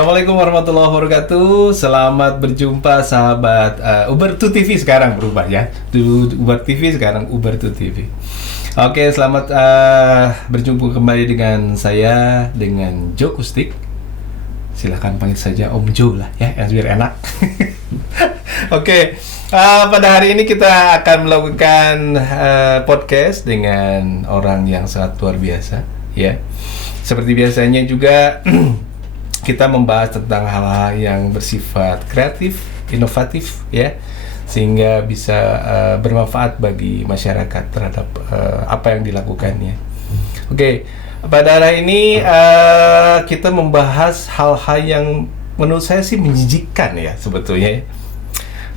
Assalamualaikum warahmatullahi wabarakatuh. Selamat berjumpa sahabat Uber to TV sekarang berubah ya. Uber TV sekarang Uber to TV. Oke, selamat berjumpa kembali dengan saya dengan Joe Kustik. Silahkan panggil saja Om Joe lah ya, yang biar enak. Oke, pada hari ini kita akan melakukan podcast dengan orang yang sangat luar biasa ya. Seperti biasanya juga kita membahas tentang hal-hal yang bersifat kreatif, inovatif ya, sehingga bisa bermanfaat bagi masyarakat terhadap apa yang dilakukannya. Oke, pada hari ini kita membahas hal-hal yang menurut saya sih menjijikkan ya sebetulnya.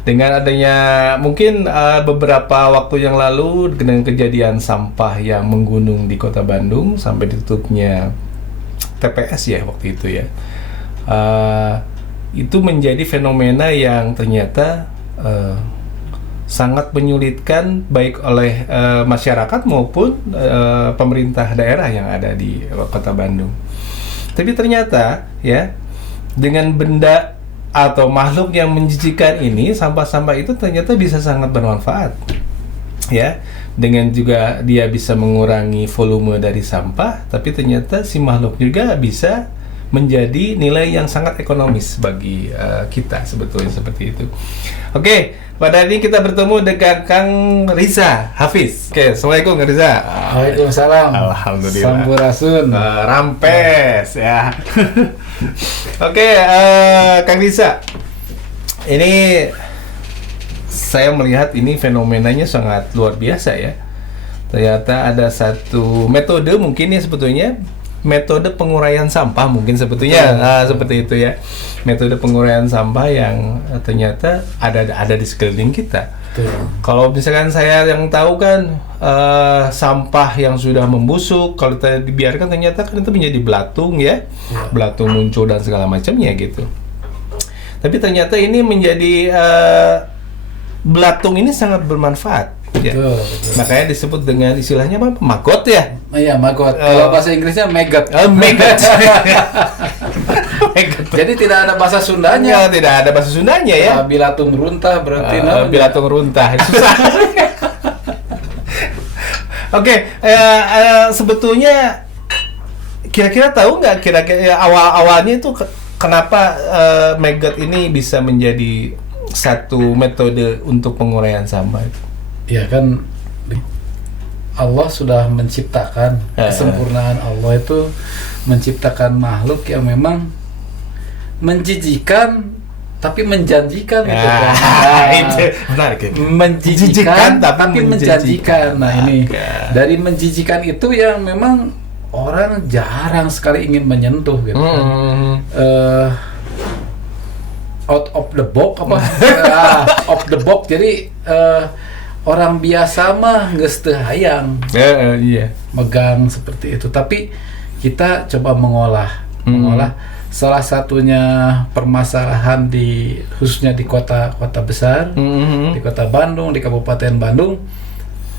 Dengan adanya mungkin beberapa waktu yang lalu dengan kejadian sampah yang menggunung di Kota Bandung sampai ditutupnya TPS ya waktu itu ya. Itu menjadi fenomena yang ternyata sangat menyulitkan baik oleh masyarakat maupun pemerintah daerah yang ada di Kota Bandung. Tapi ternyata ya, dengan benda atau makhluk yang menjijikan ini, sampah-sampah itu ternyata bisa sangat bermanfaat ya. Dengan juga dia bisa mengurangi volume dari sampah, tapi ternyata si makhluk juga bisa menjadi nilai yang sangat ekonomis bagi kita sebetulnya seperti itu. Oke, pada hari ini kita bertemu dengan Kang Riza Hafiz. Oke, Assalamualaikum Kang Riza. Waalaikumsalam. Alhamdulillah. Sampurasun. Rampes ya. Oke, Kang Riza. Ini saya melihat ini fenomenanya sangat luar biasa ya. Ternyata ada satu metode mungkin ya sebetulnya, metode penguraian sampah mungkin sebetulnya seperti itu ya. Metode penguraian sampah yang ternyata ada di sekeliling kita. Kalau misalkan saya yang tahu kan sampah yang sudah membusuk kalau dibiarkan ternyata kan itu menjadi belatung ya. Belatung muncul dan segala macamnya gitu. Tapi ternyata ini menjadi belatung ini sangat bermanfaat ya. Betul. Makanya disebut dengan istilahnya apa? Maggot ya? Iya, maggot. Kalau bahasa Inggrisnya maggot. Maggot. Jadi tidak ada bahasa Sundanya. Tidak ada bahasa Sundanya ya. Bilatung runtah berarti bilatung runtah. Susah. Oke, sebetulnya kira-kira tahu nggak kira-kira awalnya itu kenapa maggot ini bisa menjadi satu metode untuk penguraian sampah itu? Ya kan Allah sudah menciptakan, kesempurnaan Allah itu menciptakan makhluk yang memang menjijikan tapi menjanjikan gitu kan. Itu menarik ya. Menjijikan tapi menjanjikan. Nah, ini dari menjijikan itu yang memang orang jarang sekali ingin menyentuh gitu kan. Out of the box apa? Off the box. Jadi orang biasa mah geus teu hayang megang seperti itu. Tapi kita coba mengolah salah satunya permasalahan khususnya di kota-kota besar, di Kota Bandung, di Kabupaten Bandung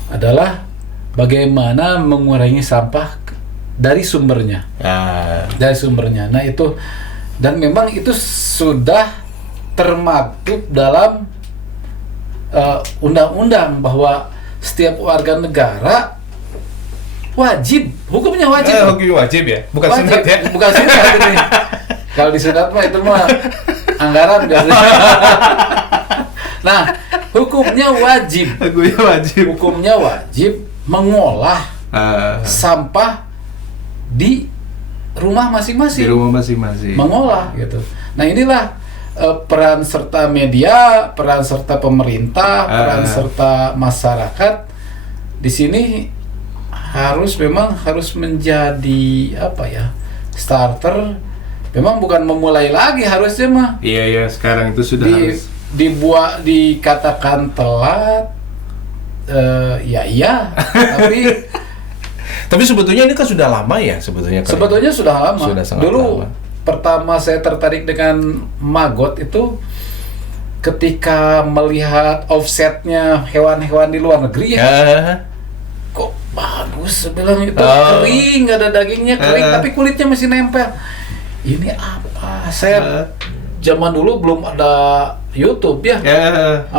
adalah bagaimana mengurangi sampah dari sumbernya. Dari sumbernya. Nah, itu dan memang itu sudah termaktub dalam undang-undang bahwa setiap warga negara wajib, hukumnya wajib. Hukumnya wajib ya, bukan wajib. Sunat ya. Bukan sunat ini. Kalau di sunat mah itu mah anggaran biasanya. Nah, hukumnya wajib. Hukumnya wajib mengolah sampah di rumah masing-masing. Di rumah masing-masing. Mengolah gitu. Nah, inilah peran serta media, peran serta pemerintah, peran serta masyarakat di sini harus menjadi apa ya, starter. Memang bukan memulai lagi harusnya mah. Iya sekarang itu sudah harus dikatakan telat. Tapi sebetulnya ini kan sudah lama ya sebetulnya. Sebetulnya sudah lama. Dulu lama. Pertama saya tertarik dengan maggot itu ketika melihat offsetnya hewan-hewan di luar negeri ya. Kok bagus, bilang itu kering, nggak ada dagingnya kering, tapi kulitnya masih nempel. ini apa? Saya zaman dulu belum ada YouTube ya.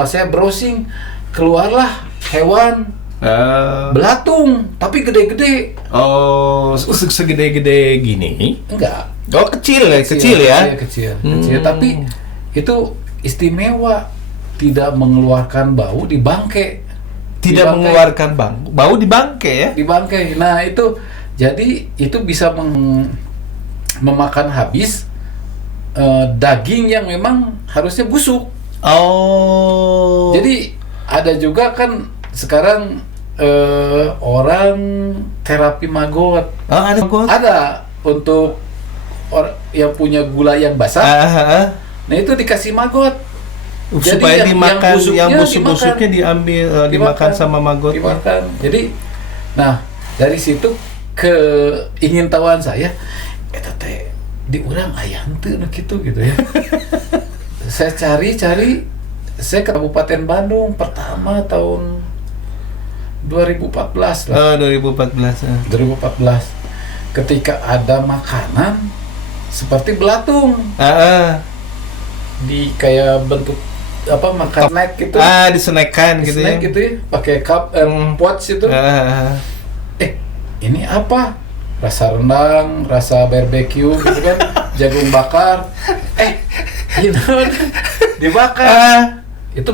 Saya browsing, keluarlah hewan belatung, tapi gede-gede. Oh, segede-gede gini? Enggak. Oh, kecil ya. Kecil. Tapi itu istimewa, tidak mengeluarkan bau di bangkai. Mengeluarkan bau di bangkai ya? Di bangkai. Nah, itu jadi itu bisa memakan habis daging yang memang harusnya busuk. Oh. Jadi ada juga kan sekarang orang terapi maggot. Oh, ada maggot? Ada untuk yang punya gula yang basah. Nah, itu dikasih maggot. Jadi supaya dimakan, yang busuk-busuknya dimakan sama maggot. Dimakan. Jadi, nah dari situ keingintahuan saya, eta teh di urang aya henteu nu kitu gitu ya. Saya cari, saya ke Kabupaten Bandung pertama tahun 2014 lah. 2014. 2014. Ketika ada makanan seperti belatung. Di kayak bentuk apa, makan snack gitu. Disenekkan gitu snack ya. Gitu ya, pakai cup pots itu. Ini apa? Rasa rendang, rasa barbecue gitu kan, jagung bakar. Dibakar. Itu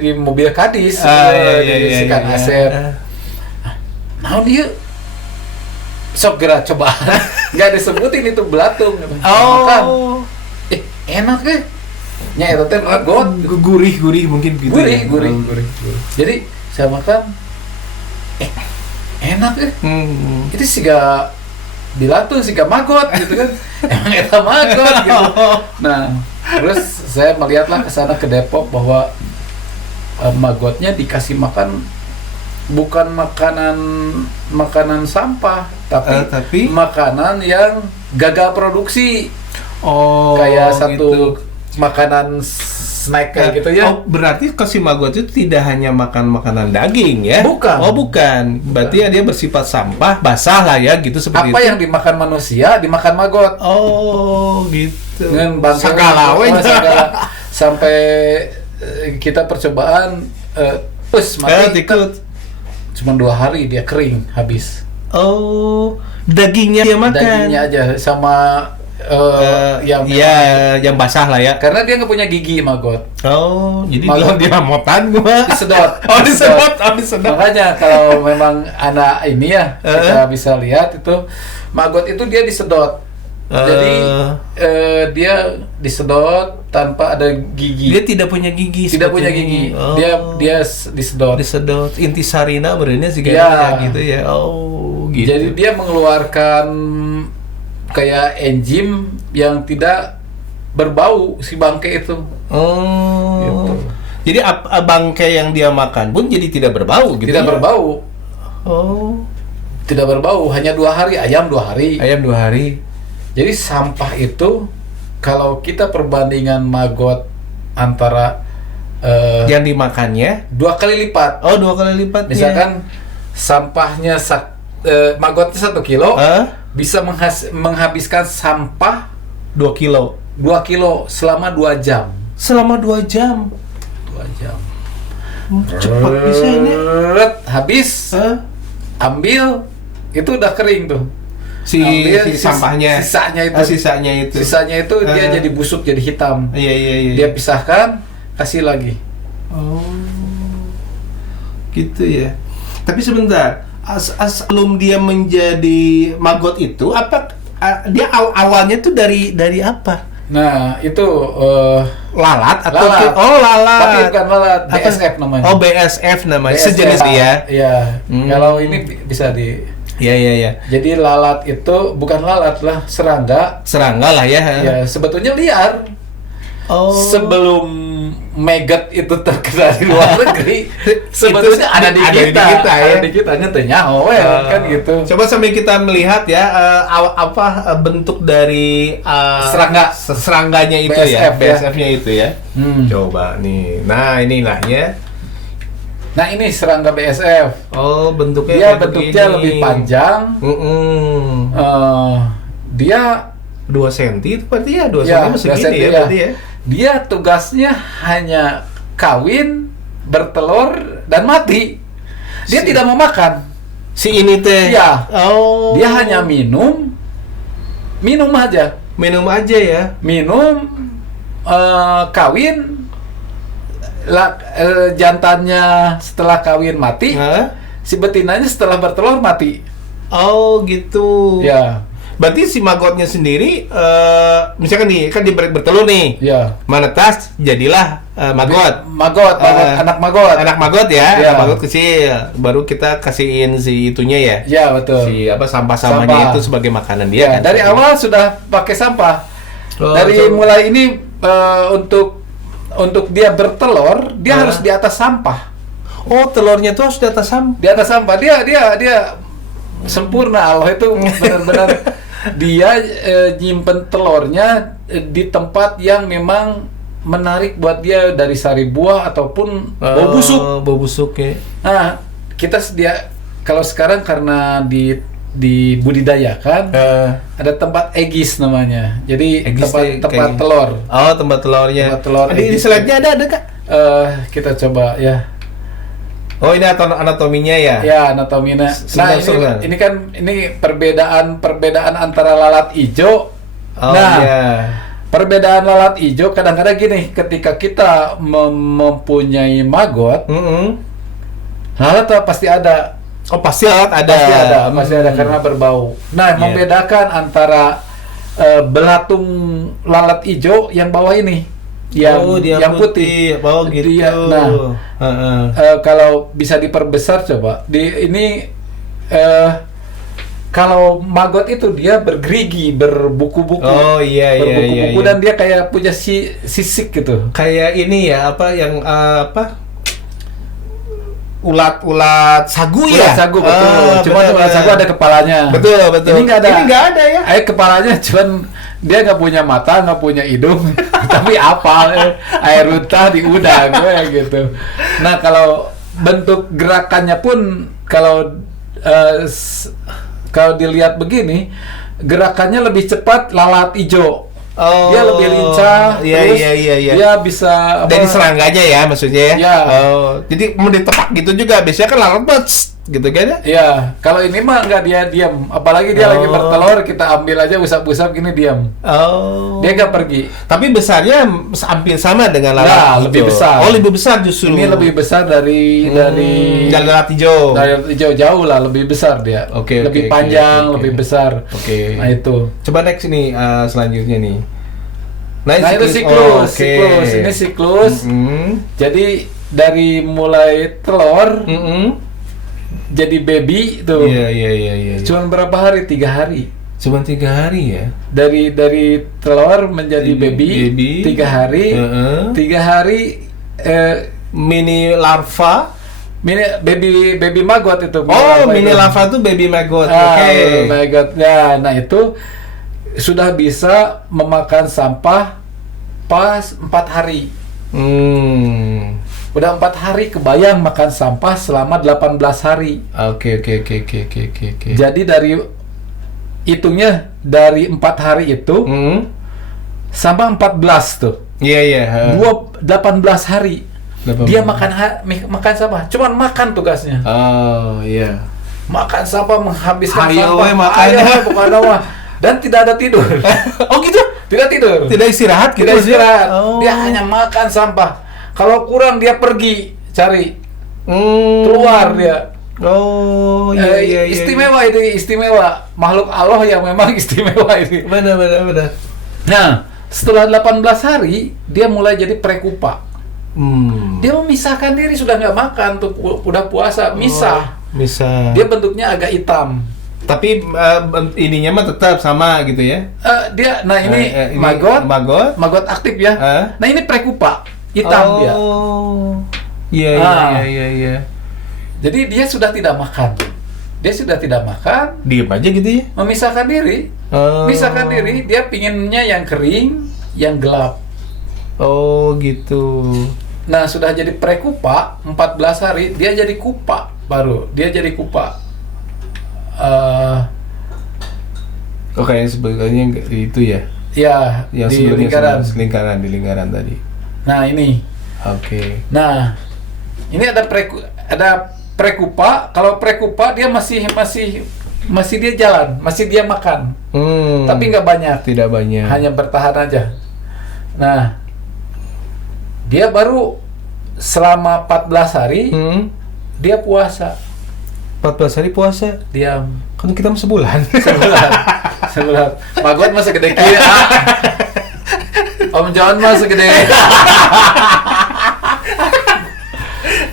di mobil kadis, di Sikan Asep. Nah, dia sok gerak coba. Nggak disebutin itu belatung. Makan. Enak ya. Nya eta teh maggot, gurih mungkin gitu. Gurih. Jadi saya makan enak ya. Itu siga belatung, siga maggot gitu kan. Emang eta maggot gitu. Nah, terus saya melihatlah ke sana ke Depok bahwa maggotnya dikasih makan bukan makanan sampah, tapi makanan yang gagal produksi. Kayak satu gitu. Makanan snack kayak gitu ya. Berarti si maggot itu tidak hanya makan makanan daging ya? Bukan. Berarti dia bersifat sampah, basah lah ya gitu seperti apa itu. Yang dimakan manusia dimakan maggot. Gitu. Dengan segala sampai kita percobaan mati cuma 2 hari dia kering habis. Dagingnya dia makan. Dagingnya aja sama yang basah lah ya. Karena dia nggak punya gigi maggot. Jadi dia motan gua. Disedot. Disedot. Makanya kalau memang anak ini ya kita bisa lihat itu maggot itu dia disedot. Jadi dia disedot tanpa ada gigi. Dia tidak punya gigi. Punya gigi. Dia disedot. Intisarina berarti sih gitu ya. Gitu. Jadi dia mengeluarkan kayak enzim yang tidak berbau si bangkai itu. Gitu. Jadi bangkai yang dia makan pun jadi tidak berbau gitu. Tidak berbau. Tidak berbau, hanya 2 hari, ayam 2 hari. Ayam 2 hari. Jadi sampah itu kalau kita perbandingan maggot antara yang dimakannya 2 kali lipat. 2 kali lipat. Misalkan sampahnya maggotnya 1 kilo. Bisa menghabiskan sampah 2 kilo. 2 kilo selama 2 jam. Selama 2 jam. 2 jam. Cepat bisa ini. Habis. Ambil, itu udah kering tuh. Si sampahnya. Sisanya itu dia jadi busuk, jadi hitam. Iya. Dia pisahkan, kasih lagi. Gitu ya. Tapi sebentar. Sebelum dia menjadi maggot itu dia awalnya tuh dari apa? Nah, itu lalat atau lalat. Lalat. Tapi bukan lalat, BSF namanya. BSF namanya. Sejenis dia. Iya. Kalau ini bisa di Iya. Jadi lalat itu bukan lalat lah, serangga. Serangga lah ya. Ya, sebetulnya liar. Sebelum maggot itu terkenal di luar negeri, sebetulnya ada di kita. Ada di kita, nyaho kan gitu. Coba sambil kita melihat ya bentuk dari serangganya itu BSF, BSF-nya itu ya. Coba nih. Nah, inilah ya. Nah, ini serangga BSF. Bentuknya lebih panjang. Dia 2 senti itu berarti ya 2 Ya, senti 2 segini senti, ya ya. berarti ya. Dia tugasnya hanya kawin, bertelur, dan mati. Dia tidak mau makan. Si ini teh. Iya. Oh. Dia hanya minum aja. Minum aja ya. Minum, kawin, jantannya setelah kawin mati, Hah? si betinanya setelah bertelur mati. Oh gitu. Ya, Berarti si magotnya sendiri, misalkan nih kan dia bertelur nih, ya. menetas jadilah magot. Anak magot. Anak magot ya, Ya. anak magot kecil. Baru kita kasihin si itunya ya, Ya, betul. si apa sampah-sampahnya Sampah. itu sebagai makanan dia. Ya, kan? dari awal sudah pakai sampah. Oh, Dari mulai ini untuk dia bertelur, dia harus di atas sampah. Oh, telurnya tuh harus di atas sampah. Di atas sampah dia sempurna. Allah itu benar-benar dia nyimpen telurnya di tempat yang memang menarik buat dia, dari sari buah ataupun bau busuk. Bau busuk ya. Nah, kita kalau sekarang karena dibudidayakan, ada tempat egis namanya. Jadi Egis tempat kayak- telur. Oh, tempat telurnya. Tempat telur Di egis. slide-nya ada Kak? Kita coba ya. Oh, ini anatominya ya. Ya, anatominya. Nah, Sebentar. ini perbedaan antara lalat ijo. Oh, Nah, iya. perbedaan lalat ijo kadang-kadang gini, ketika kita mempunyai maggot, lalat pasti ada. Oh, pasti ada. Pasti ada karena berbau. Nah, Iya. membedakan antara belatung lalat ijo yang bawah ini, yang dia yang putih. Oh, gitu. Dia, nah, kalau bisa diperbesar coba. Ini kalau maggot itu dia bergerigi, berbuku-buku. Oh, iya. Berbuku-buku dan dia kayak punya sisik gitu. Kayak ini ya, apa yang ulat sagu ya? Ulat sagu, betul. Cuma betul, ulat sagu ada kepalanya. Betul. Ini nggak ada. Ini nggak ada ya? Kepalanya cuman dia nggak punya mata, nggak punya hidung, tapi apa? Air runtah di udang, kayak gitu. Nah, kalau bentuk gerakannya pun kalau dilihat begini, gerakannya lebih cepat lalat ijo. Oh, Dia lebih lincah, iya, terus iya. dia bisa Dari serangganya ya maksudnya ya? Ya. Oh, jadi mau ditepak gitu juga. Biasanya kan lalat gitu kan ya? Ya, kalau ini mah nggak, dia diam. Apalagi dia lagi bertelur, kita ambil aja usap-usap gini, diam. Oh. Dia nggak pergi. Tapi besarnya hampir sama dengan lalat Ya, hijau. lebih besar. Oh, lebih besar justru. Ini lebih besar dari lalat hijau. dari hijau, jauh lah, lebih besar dia. Oke, lebih oke, panjang, oke. lebih besar. Oke. Nah, itu. Coba next ini selanjutnya nih. Nah, itu siklus. Ini siklus. Jadi dari mulai telur jadi baby tuh. Iya. Cuman berapa hari? 3 hari. Cuma 3 hari ya. Dari telur menjadi baby 3 hari. 3 hari Mini larva. baby maggot itu. Mini larva tuh baby maggot. Oke. Maggot. Ya, nah itu sudah bisa memakan sampah pas 4 hari. Udah 4 hari kebayang makan sampah selama 18 hari. Oke. Jadi dari hitungnya dari 4 hari itu sampai 14 tuh. Iya. 18 hari. 18. Dia makan sampah. Cuman makan tugasnya. Oh, iya. Makan sampah, menghabiskan Ayo, sampah. makanya. Bukan apa. Dan tidak ada tidur. Oh, gitu? Tidak tidur. Tidak istirahat gitu? Tidak istirahat. Oh. Dia hanya makan sampah. Kalau kurang dia pergi cari. Keluar Keluar dia. Oh, iya. Istimewa ini, istimewa. Makhluk Allah yang memang istimewa ini. Benar. Nah, setelah 18 hari, dia mulai jadi prekupa. Dia memisahkan diri, sudah nggak makan tuh, udah puasa, misah. Bisa. Dia bentuknya agak hitam. Tapi ininya mah tetap sama gitu ya? Nah ini maggot aktif ya. Nah ini prekupa, hitam dia. Oh, iya. Jadi dia sudah tidak makan. Diem aja gitu ya? Memisahkan diri. Memisahkan diri, dia pinginnya yang kering, yang gelap. Oh, gitu. Nah, sudah jadi prekupa, 14 hari, dia jadi kupa baru. Dia jadi kupa. Oke, sebetulnya itu ya. Ya, Yang di sebelumnya lingkaran. di lingkaran tadi. Nah, ini. Oke. Nah, ini ada prekupa. Kalau prekupa dia masih dia jalan, masih dia makan. Tapi nggak banyak. Tidak banyak. Hanya bertahan aja. Nah, dia baru selama 14 hari dia puasa. 14 hari puasa. Diam. Kan kita mah sebulan. Sebulan. Magot mah segede kieu. Om John mah segede.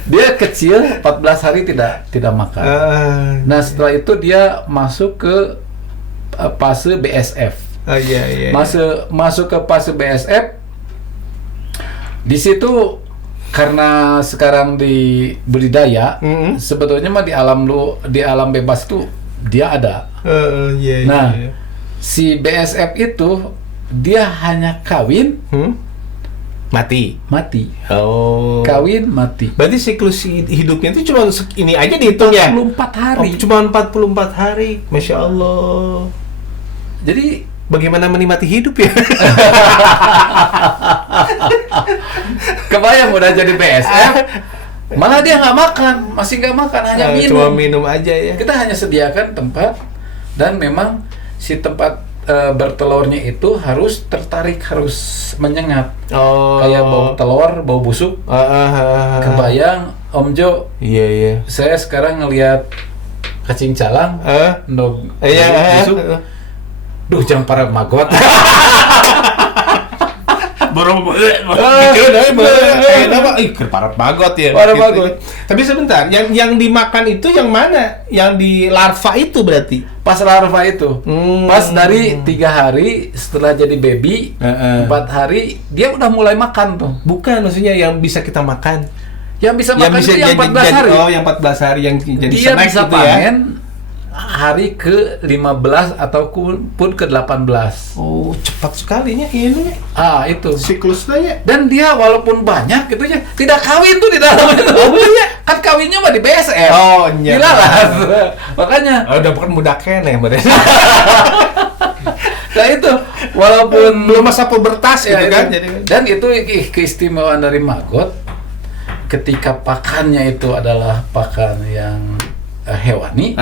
Dia kecil 14 hari tidak makan. Nah, setelah itu dia masuk ke fase BSF. Iya. Masuk ke fase BSF. Di situ karena sekarang di budidaya, sebetulnya mah di alam bebas tuh dia ada. Nah, si BSF itu dia hanya kawin, mati. Oh. Kawin mati. Berarti siklus hidupnya itu cuma ini aja dihitung ya? 44 hari. Oh, cuma 44 hari. Masya Allah. Jadi bagaimana menikmati hidup ya? Kebayang udah jadi BSF, malah dia nggak makan, masih nggak makan, hanya minum. Cuma minum aja ya. Kita hanya sediakan tempat, dan memang si tempat bertelurnya itu harus tertarik, harus menyengat. Kayak bau telur, bau busuk. Kebayang Om Jo? Iya. Saya sekarang ngelihat cacing calang, busuk. Duh, jangan para magot. Parah magot ya. Parah magot. Tapi sebentar, yang dimakan itu yang mana? Yang di larva itu berarti? Pas larva itu, pas dari 3 hari setelah jadi baby, 4 hari dia udah mulai makan tuh. Bukan, maksudnya yang bisa kita makan. Yang bisa makan itu yang 14 hari. Oh, yang 14 hari yang jadi dia snack bisa gitu panen hari ke-15 ataupun ke-18. Oh, cepat sekalinya ini. Itu Siklusnya. Dan dia walaupun banyak gitu ya, tidak kawin tuh di dalam itu. Kan kawinnya mah di BSF. Oh, iya. Dilaras. Makanya udah bukan muda kene berarti. Nah itu walaupun belum masa pubertas gitu kan. Dan itu keistimewaan dari maggot. Ketika pakannya itu adalah pakan yang hewani,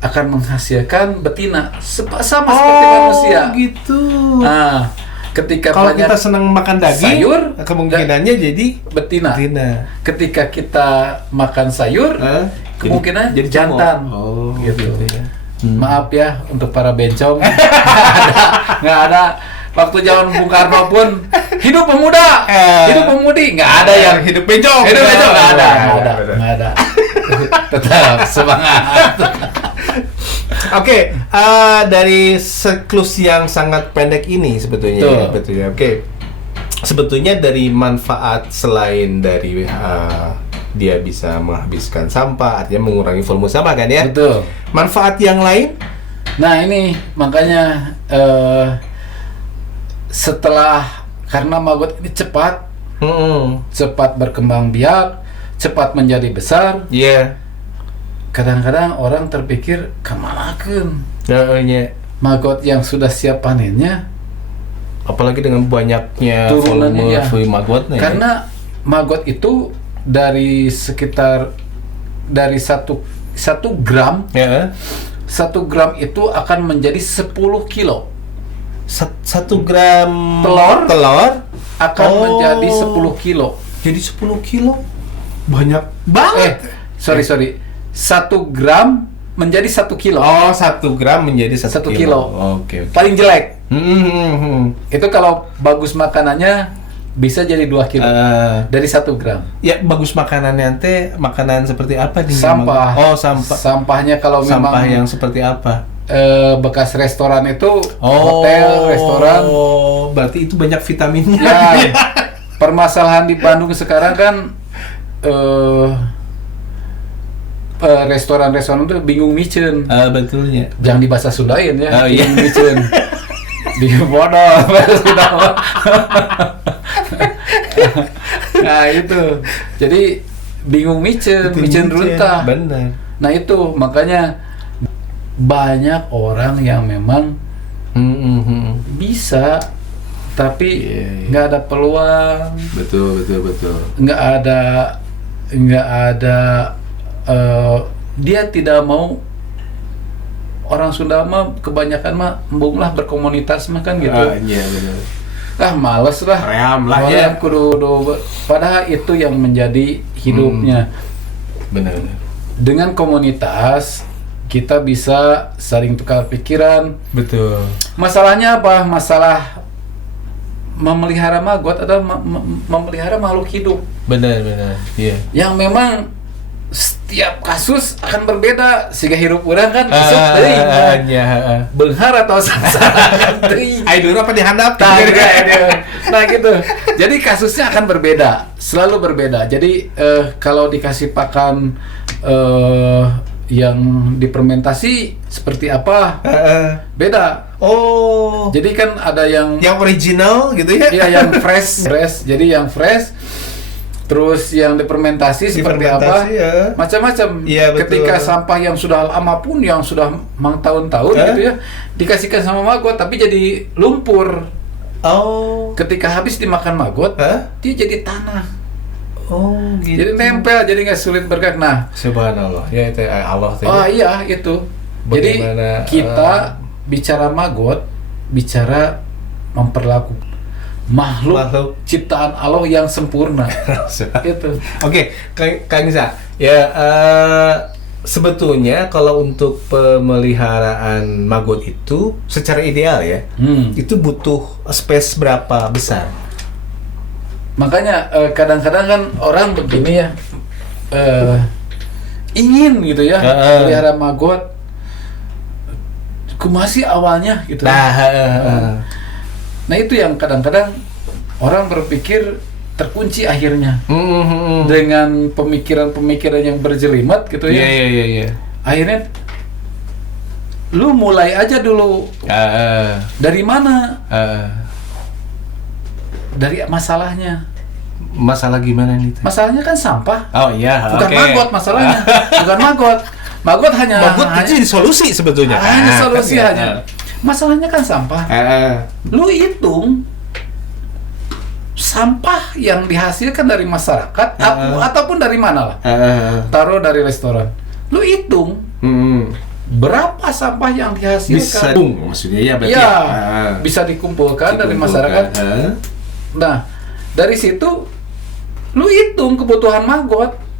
akan menghasilkan betina sama seperti manusia. Gitu. Nah, ketika kalau kita senang makan daging, sayur, kemungkinannya jadi betina. Ketika kita makan sayur, kemungkinan jadi jantan. Gitu ya. Maaf ya untuk para bencong. Nggak ada. Waktu zaman Bung Karno pun hidup pemuda, hidup pemudi, nggak ada yang hidup bencong. Nggak ada. Tetap semangat. Oke, dari siklus yang sangat pendek ini sebetulnya. Oke. Sebetulnya dari manfaat selain dari dia bisa menghabiskan sampah, artinya mengurangi volume sampah kan ya? Betul. Manfaat yang lain? Nah ini makanya setelah karena maggot ini cepat berkembang biak, cepat menjadi besar. Iya. Kadang-kadang orang terpikir kemanakan maggot yang sudah siap panennya, apalagi dengan banyaknya turunannya volume magotnya. Karena maggot itu dari sekitar satu gram, 1 gram itu akan menjadi 10 kilo. 1 gram telur akan menjadi 10 kilo. Jadi 10 kilo banyak banget. Sorry. 1 gram menjadi 1 kilo. Oh, 1 gram menjadi 1 kilo. Oke. Paling jelek. Itu kalau bagus makanannya bisa jadi 2 kilo dari 1 gram. Ya, bagus makanannya makanan seperti apa nih? Sampah. Oh, sampah. Sampahnya kalau sampah memang yang seperti apa? Bekas restoran itu, hotel, restoran. Oh, berarti itu banyak vitaminnya. Ya, permasalahan di Bandung sekarang kan restoran-restoran itu bingung micen. Betulnya. Jangan di bahasa Sundain ya. Oh, iya. Bingung micen. Bingung bodoh. Nah itu. Jadi bingung micen runtah. Benar. Nah itu makanya banyak orang yang memang Bisa, tapi nggak ada peluang. Betul. Nggak ada dia tidak mau. Orang Sunda mah kebanyakan mah embunglah berkomunitas mah kan gitu. Iya benar. Males lah. Ream lah ya. Padahal itu yang menjadi hidupnya. Benar. Dengan komunitas kita bisa saling tukar pikiran. Betul. Masalahnya apa? Masalah memelihara maggot adalah memelihara makhluk hidup. Benar. Iya. Yang memang setiap kasus akan berbeda. Sehingga hirup orang kan beunghar atau sasaran teuing. Ai dulu apa dihandap? Nah gitu. Jadi kasusnya akan berbeda, selalu berbeda. Jadi kalau dikasih pakan yang difermentasi seperti apa? Beda. Oh. Jadi kan ada yang original gitu ya? Iya, yang fresh. Jadi yang fresh. Terus yang difermentasi seperti apa? Ya. Macam-macam. Iya, betul. Ketika sampah yang sudah lama pun, yang sudah tahun-tahun gitu ya, dikasihkan sama maggot tapi jadi lumpur. Oh. Ketika habis dimakan maggot, dia jadi tanah. Oh, gitu. Jadi nempel, jadi nggak sulit bergerak. Nah, subhanallah. Ya itu Allah. Oh iya itu. Bagaimana, jadi kita bicara maggot, bicara memperlakukan makhluk ciptaan Allah yang sempurna. Gitu. Oke, Kang Nisa. Ya, sebetulnya kalau untuk pemeliharaan maggot itu secara ideal ya, itu butuh space berapa besar? Makanya kadang-kadang kan orang begini ya, ingin gitu ya pelihara maggot. Masih awalnya gitu. Nah itu yang kadang-kadang orang berpikir terkunci akhirnya dengan pemikiran-pemikiran yang berjelimet gitu ya. Iya. Akhirnya lu mulai aja dulu. Dari mana? Dari masalahnya. Masalah gimana nih? Masalahnya kan sampah. Oh iya. Bukan maggot masalahnya. Bukan maggot. Maggot hanya jadi solusi sebetulnya. Hanya solusi hanya. Masalahnya kan sampah. Lu hitung sampah yang dihasilkan dari masyarakat ataupun dari mana lah. Taruh dari restoran. Lu hitung berapa sampah yang dihasilkan. Bisa maksudnya ya berarti. Ya, bisa dikumpulkan dari masyarakat. Nah, dari situ lu hitung kebutuhan maggot.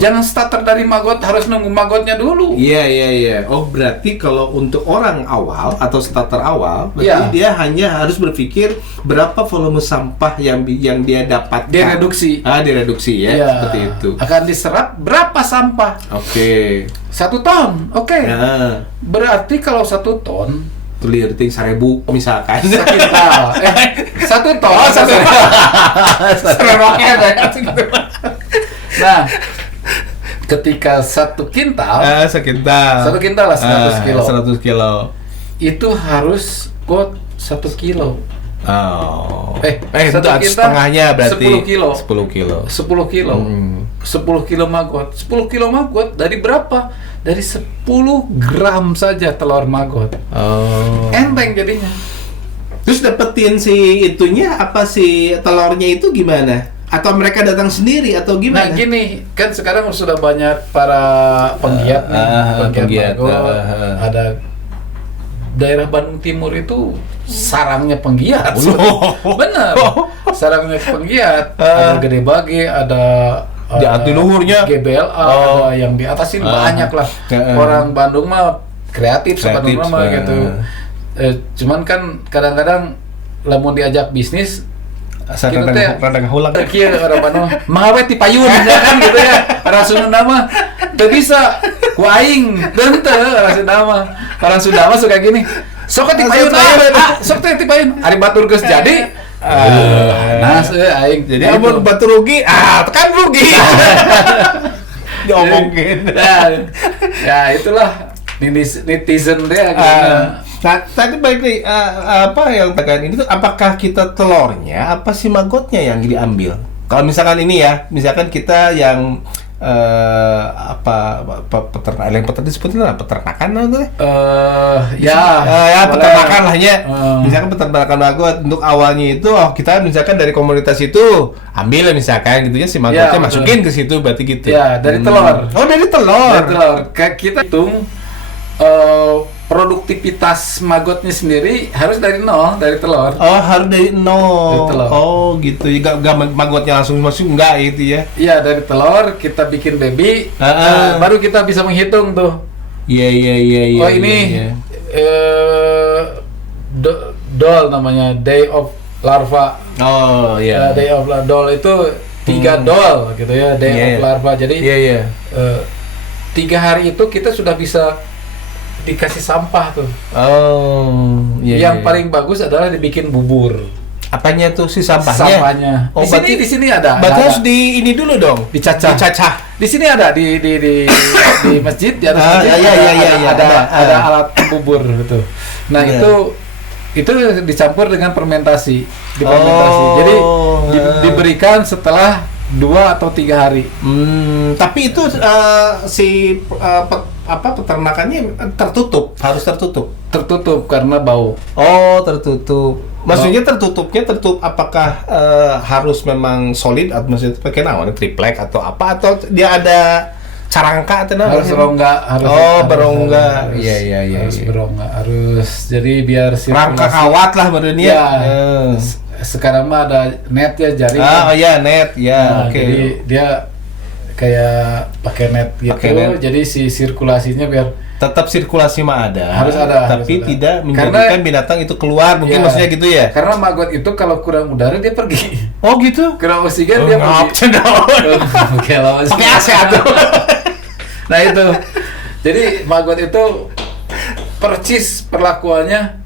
Jangan starter dari maggot, harus nunggu maggotnya dulu. Iya. Oh, berarti kalau untuk orang awal atau starter awal, berarti dia hanya harus berpikir berapa volume sampah yang dia dapatkan. Direduksi. Direduksi ya, seperti itu. Akan diserap berapa sampah? Oke. 1 ton, oke. Berarti kalau 1 ton tulir ting 1.000 misalkan. Sekintal. 1 ton. Nah, ketika 1 kintal, 1 kintal lah 100 kilo. 100 kilo. Itu harus got 1 kilo. Oh. 1 kintal setengahnya berarti 10 kilo. 10 kilo. 10 kilo. 10 kilo maggot. 10 kilo maggot dari berapa? Dari 10 gram saja telur maggot. Oh. Enteng jadinya. Terus dapetin si itunya apa sih telurnya itu gimana? Atau mereka datang sendiri atau gimana? Nah gini, kan sekarang sudah banyak para penggiat penggiat maggot. Ada daerah Bandung Timur itu sarangnya penggiat. Bener. Sarangnya penggiat. Ada Gede Bage, ada di anti luhurnya GBLA, ada yang di atasin banyak lah. Orang Bandung mah kreatif sebenarnya mah gitu. Cuman kan kadang-kadang lamun diajak bisnis kita teh rada ngahulang. Kieu orang Bandung mangawet di payun ya kan gitu ya. Orang Sunda mah teu bisa ku aing teu orang Sunda mah. Orang Sunda mah suka gini. Sok ti payun sok teh ti payun. Ari batur geus jadi aing. Jadi amun batu rugi, tekan rugi. Diomongin. Ya itulah netizen deh akhirnya. Nah, tadi balik lagi apa yang tekan ini tuh apakah kita telurnya apa sih maggotnya yang diambil? Kalau misalkan ini ya, misalkan kita yang peternak disebutnya peternakan atau peternakan lah ya. Misalkan peternakan maggot untuk awalnya itu kita misalkan dari komunitas itu ambil misalkan gitu ya si maggotnya masukin ke situ berarti gitu. Ya, dari telur. Oh, dari telur. Kita hitung produktivitas maggotnya sendiri harus dari nol, dari telur. Oh, harus dari nol. Dari telur. Oh, gitu. Gak maggotnya langsung masuk enggak gitu ya. Iya, dari telur kita bikin baby, baru kita bisa menghitung tuh. Iya. Oh, ini doll namanya, day of larva. Oh, iya. Day of doll itu 3 doll gitu ya, day of larva. Jadi 3 hari itu kita sudah bisa dikasih sampah tuh. Oh, Yang paling bagus adalah dibikin bubur. Apanya tuh si sampahnya? Sampahnya. Oh, di sini ada. Berarti harus di ini dulu dong. Dicacah. Di sini ada di masjid, di atas masjid ada alat bubur gitu. Nah, itu dicampur dengan fermentasi. Jadi diberikan setelah 2 atau 3 hari. Tapi itu peternakannya harus tertutup. Tertutup karena bau. Oh, tertutup. Maksudnya tertutup apakah harus memang solid atau maksudnya pakai triplek atau apa atau dia ada carangka atau harus berongga, berongga. Iya. Harus berongga, harus. Jadi biar rangka kawat lah barunya. Ya. Sekarang mah ada net ya, jaring. Net. Nah, oke. Jadi dia kayak pakai net gitu. Jadi si sirkulasinya biar tetap sirkulasi mah ada. Harus ada. Tapi tidak menjadikan binatang itu keluar, mungkin maksudnya gitu ya. Karena maggot itu kalau kurang udara dia pergi. Oh, gitu. Kurang oksigen dia pergi. Pakai AC atau. Nah, itu. Jadi maggot itu percis perlakuannya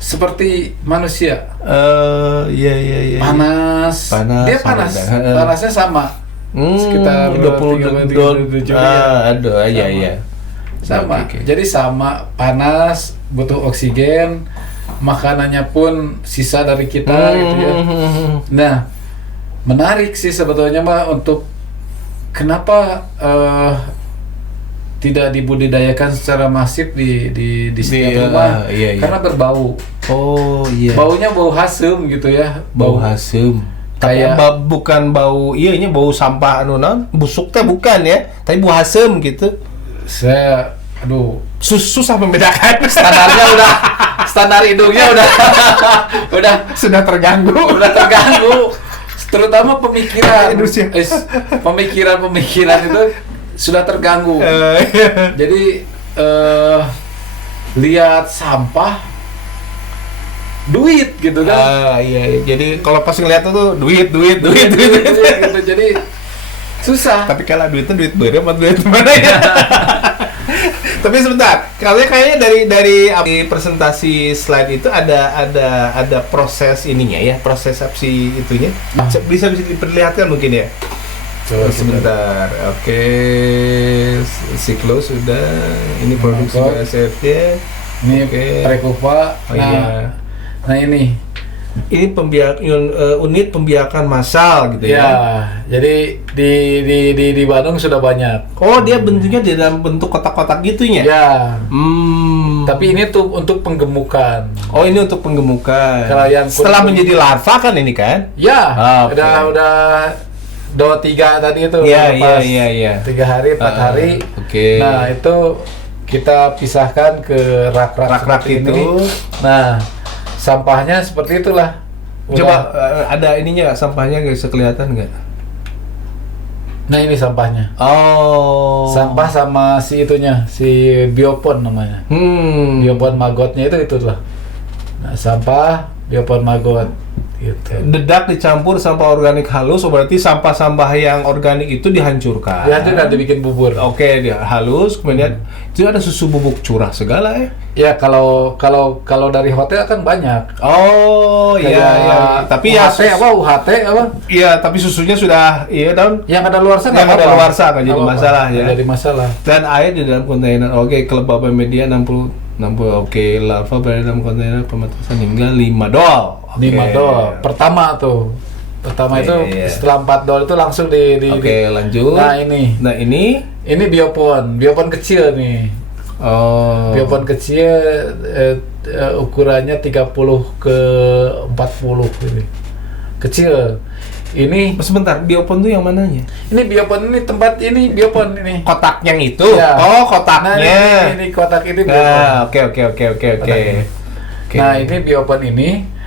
seperti manusia. Iya. Panas. Dia panas. Panasnya sama. Sekitar 27. Iya. Sama. Jadi sama, panas, butuh oksigen, makanannya pun sisa dari kita gitu ya. Nah, menarik sih sebetulnya mah untuk kenapa tidak dibudidayakan secara masif di setiap rumah. Karena berbau. Oh, iya. Baunya bau hasem gitu ya. Bau hasem. Kayak bukan bau, ini bau sampah busuk teh bukan ya, tapi bau hasem gitu. Susah membedakan. Standar hidungnya sudah terganggu. Terutama pemikiran itu sudah terganggu. Jadi lihat sampah, duit gitu kan. Iya. Jadi kalau pas ngeliat tuh duit gitu. Jadi susah. Tapi kalau duitnya duit berem atau duit mana ya? Tapi sebentar, kayaknya dari presentasi slide itu ada proses ininya ya, proses absi itunya. Bisa diperlihatkan mungkin ya? Coba sebentar. Oke. Siklus sudah. Ini produksi SFY. Ini Prekupa. Nah ini unit pembiakan massal gitu ya. Jadi di Bandung sudah banyak. Oh, dia bentuknya di dalam bentuk kotak-kotak gitunya. Ya. Tapi ini tuh untuk penggemukan. Oh, ini untuk penggemukan. Kalau yang setelah menjadi larva kan ini kan? Ya. Udah 2-3 tadi itu. Iya. 3 hari, 4 hari. Oke. Nah, itu kita pisahkan ke rak-rak itu. Nah, sampahnya seperti itulah. Coba ada ininya sampahnya nggak bisa kelihatan nggak? Nah, ini sampahnya. Oh. Sampah sama si itunya, si biopon namanya. Biopon maggotnya itu lah. Nah, sampah biopon maggot. Gitu. Dedak dicampur sampah organik halus, berarti sampah-sampah yang organik itu dihancurkan. Dibikin bubur. Oke, dia halus, kemudian itu ada susu bubuk curah segala ya. Ya, kalau dari hotel kan banyak. Oh, iya. Tapi UHT apa? Iya, tapi susunya sudah daun. Yang ada luarsa nggak jadi masalah ya. Jadi masalah. Dan air di dalam kontainer. Oke, kelembaban media 60. Oke, larva berada dalam kontainer pemetasan hingga 5 dol. 5 dol. Pertama tuh. Pertama Iya, itu iya. setelah 4 dolar itu langsung di Oke, lanjut. Nah, ini biopon kecil nih. Oh. Biopon kecil ukurannya 30 ke 40 ini. Kecil. Ini Sebentar, biopon tuh yang mananya? tempat ini biopon ini. Kotak yang itu? Ya. Oh, kotaknya. Nah, ini kotak ini biopon. Nah, oke. Kotaknya. Oke. Nah, ini biopon ini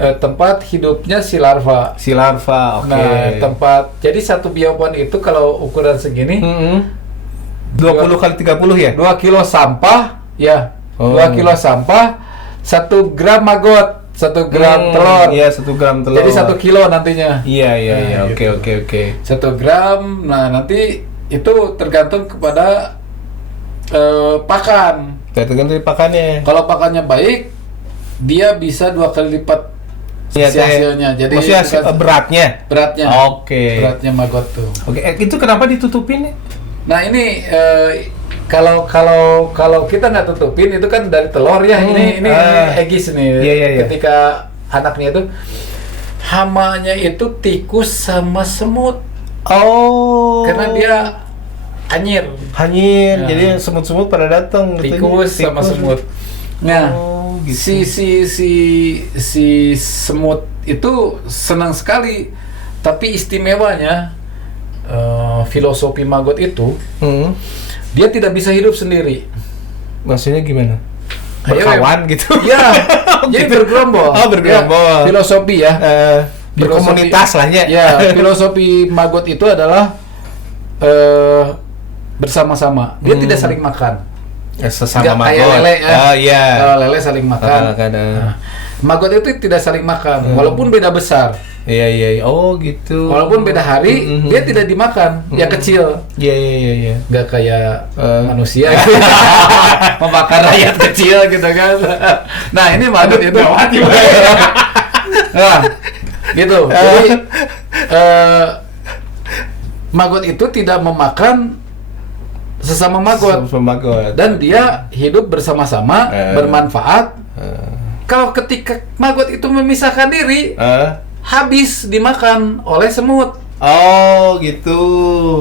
tempat hidupnya si larva. Si larva, oke. Nah, jadi satu biopon itu kalau ukuran segini 20 kali 30 ya? 2 kilo sampah, ya. Oh. 2 kilo sampah, 1 gram maggot, 1 gram telur. Iya, 1 gram telur. Jadi 1 kilo nantinya. Iya. Nah, Oke. gitu. 1 gram, nah nanti itu tergantung kepada pakan. Tergantung dari pakannya. Kalau pakannya baik, dia bisa 2 kali lipat Iya, hasilnya. Jadi maksudnya bukan- beratnya. beratnya. Oke. Beratnya maggot tuh. Oke, itu kenapa ditutupin nih? Nah ini kalau kita nggak tutupin itu kan dari telur ya. Ini egis nih. Iya. Ketika anaknya itu hamanya itu tikus sama semut Oh. karena dia anyir. Hanyir, Nah. jadi semut-semut pada datang. Tikus sama semut. Nah, gitu. si semut itu senang sekali, tapi istimewanya filosofi maggot itu dia tidak bisa hidup sendiri. Maksudnya gimana? Ayo, Berkawan gitu? Ya, jadi bergerombol. Oh, bergerombol. Ya, filosofi ya. Berkomunitas lah ya. Ya, filosofi maggot itu adalah bersama-sama. Dia tidak saling makan. Sesama Nggak kayak maggot. lele ya. Oh iya. Kalau lele saling makan. Kadang-kadang. Nah, maggot itu tidak saling makan, walaupun beda besar. Iya. Oh gitu. Walaupun beda hari, dia tidak dimakan. Dia kecil. Iya. Nggak kayak manusia gitu. Memakan rakyat kecil gitu kan. Nah, ini maggot itu. Nah, gitu. Jadi maggot itu tidak memakan sesama maggot. Sesama maggot. Dan dia hidup bersama-sama, bermanfaat. Kalau ketika maggot itu memisahkan diri, habis dimakan oleh semut. Oh gitu.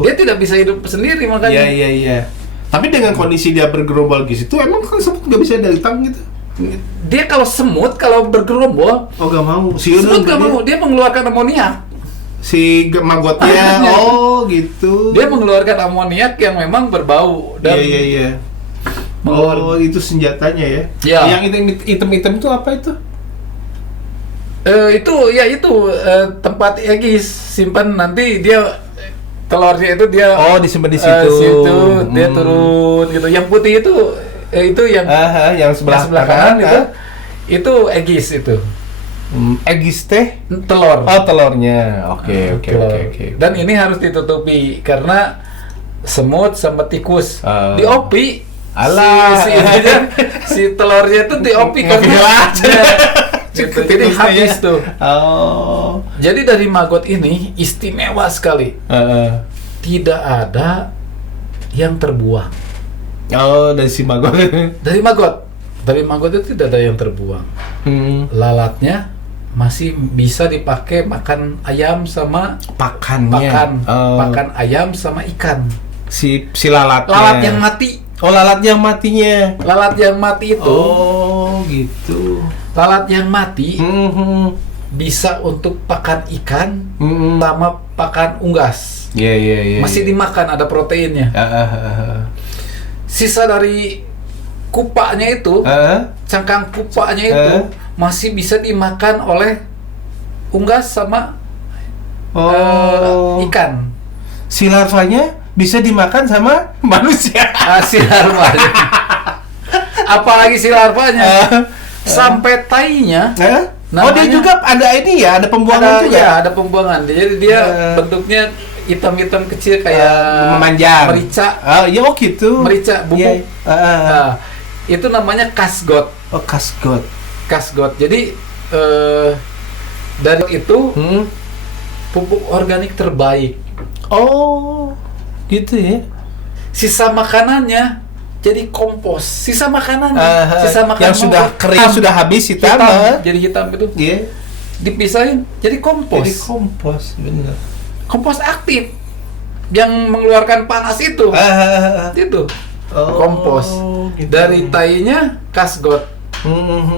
Dia tidak bisa hidup sendiri makanya. Iya. Tapi dengan kondisi dia bergerombol gitu, emang kan semut nggak bisa datang gitu? Dia kalau bergerombol, Oh nggak mau. semut nggak mau. Dia mengeluarkan amoniak. Si maggotnya. Oh gitu. Dia mengeluarkan amoniak yang memang berbau dan Iya. Oh itu senjatanya ya? Ya. Yang hitam-hitam itu apa itu? itu tempat egis simpan nanti dia telurnya itu dia Disimpan di situ. dia turun gitu. Yang putih itu yang sebelah kanan itu egis itu. Egis teh? Telur. Oh telurnya. Oke. Dan ini harus ditutupi karena semut sama tikus diopi. Alah. Si telurnya itu diopi karena gitu. Jadi habis tuh. Oh. Jadi dari maggot ini istimewa sekali. Tidak ada yang terbuang. Oh, dari si maggot. Dari maggot itu tidak ada yang terbuang. Lalatnya masih bisa dipakai makan ayam sama pakan ayam sama ikan. Si lalatnya. Lalat yang mati. Oh, lalat yang matinya. Lalat yang mati itu. Oh, gitu. Lalat yang mati bisa untuk pakan ikan sama pakan unggas. Iya. Masih dimakan, ada proteinnya. Sisa dari kupanya itu, cangkang kupanya itu masih bisa dimakan oleh unggas sama ikan. Si larvanya bisa dimakan sama manusia. Si larvanya. Apalagi si larvanya. Sampai tainya. Dia juga ada ini ya, ada pembuangan juga. Ya, ada pembuangan. Jadi dia bentuknya hitam-hitam kecil kayak memanjang. Merica. Oh gitu. Merica bubuk. Yeah. Itu namanya kasgot. Oh, kasgot. Kasgot. Jadi dari itu pupuk organik terbaik. Oh, gitu ya. Sisa makanannya jadi kompos. Sisa makanannya yang sudah kering, sudah habis hitam. Jadi hitam itu. Iya. dipisahin jadi kompos. Jadi kompos, bener. Kompos aktif yang mengeluarkan panas itu. Itu. Kompos. Gitu. Dari tainya kasgot.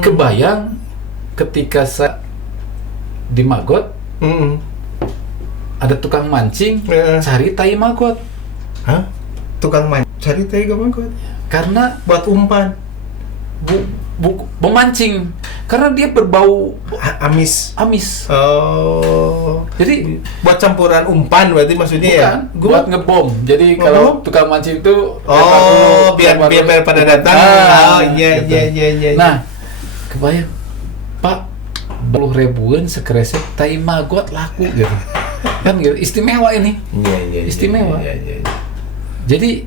Kebayang ketika saya di Magot ada tukang mancing cari tai magot. Hah? Tukang mancing cari tai magot? Karena buat umpan. Memancing karena dia berbau amis. Oh. Jadi buat campuran umpan berarti maksudnya bukan, buat ngebom. Jadi kalau tukang mancing itu biar pada datang. Iya. Nah, kebayang Pak 10 ribuan sekresek tai magot laku gitu. Kan gitu. Istimewa ini. Iya. Istimewa. Iya. Jadi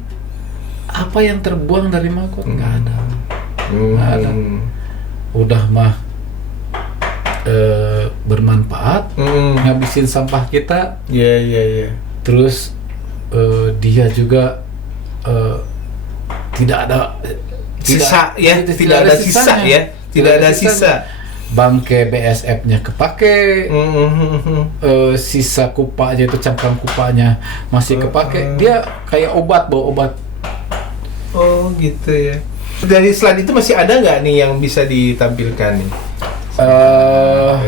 apa yang terbuang dari magot nggak ada. Nggak ada. Udah mah bermanfaat, ngabisin sampah kita. Iya. Terus dia juga tidak ada sisa ya, tidak ada sisa ya, tidak ada sisa. Bangke BSF-nya kepake, sisa kupanya itu cangkang kupanya masih kepake. Dia kayak obat, bawa obat. Oh gitu ya. Dari slide itu masih ada nggak nih yang bisa ditampilkan nih?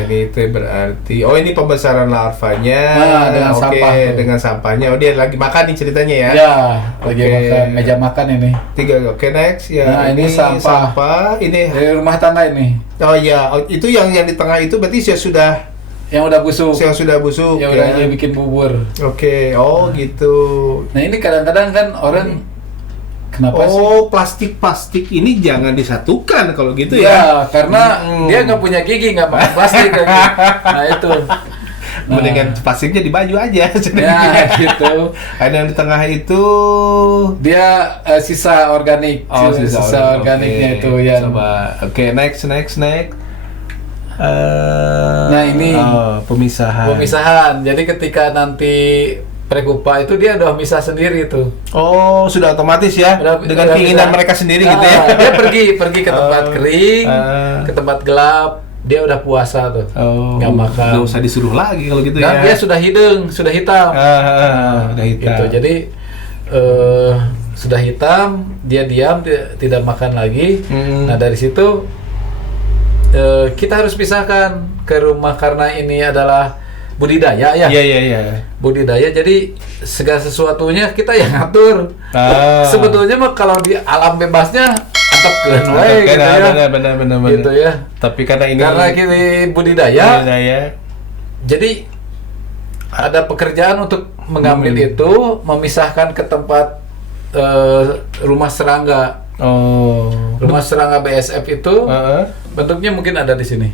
Ini itu berarti ini pembesaran larvanya. Dengan sampah. Dengan sampahnya. Dia lagi makan nih ceritanya ya. Ya, lagi makan, meja makan ini. 3. Next ya. Nah, ini sampah. Ini dari rumah tangga ini. Oh iya, itu yang di tengah itu berarti sudah yang udah busuk. Yang sudah busuk. Yang udah bikin bubur. Oke. Gitu. Nah, ini kadang-kadang kan orang kenapa sih? Plastik ini jangan disatukan kalau gitu ya. Karena dia nggak punya gigi, nggak makan plastik lagi. Nah itu. Mendingan plastiknya di baju aja. Ya gitu. Ada yang di tengah itu dia sisa organik. Sisa organiknya itu ya. Coba. Oke, next. Nah ini pemisahan. Jadi ketika nanti Prekupa itu dia udah misah sendiri tuh. Oh, sudah otomatis ya, dengan keinginan mereka sendiri gitu ya. Dia pergi ke tempat kering, ke tempat gelap. Dia udah puasa tuh, nggak makan. Nggak usah disuruh lagi kalau gitu ya. Dia sudah hitam. Sudah hitam. Gitu. Jadi sudah hitam, dia diam, tidak makan lagi. Nah dari situ kita harus pisahkan ke rumah karena ini adalah budidaya ya. Iya. Budidaya, jadi segala sesuatunya kita yang ngatur. Sebetulnya mah kalau di alam bebasnya atap gitu ya. Benar. Gitu ya. Tapi karena kita budidaya. Jadi ada pekerjaan untuk mengambil itu, memisahkan ke tempat rumah serangga. Rumah serangga BSF itu bentuknya mungkin ada di sini.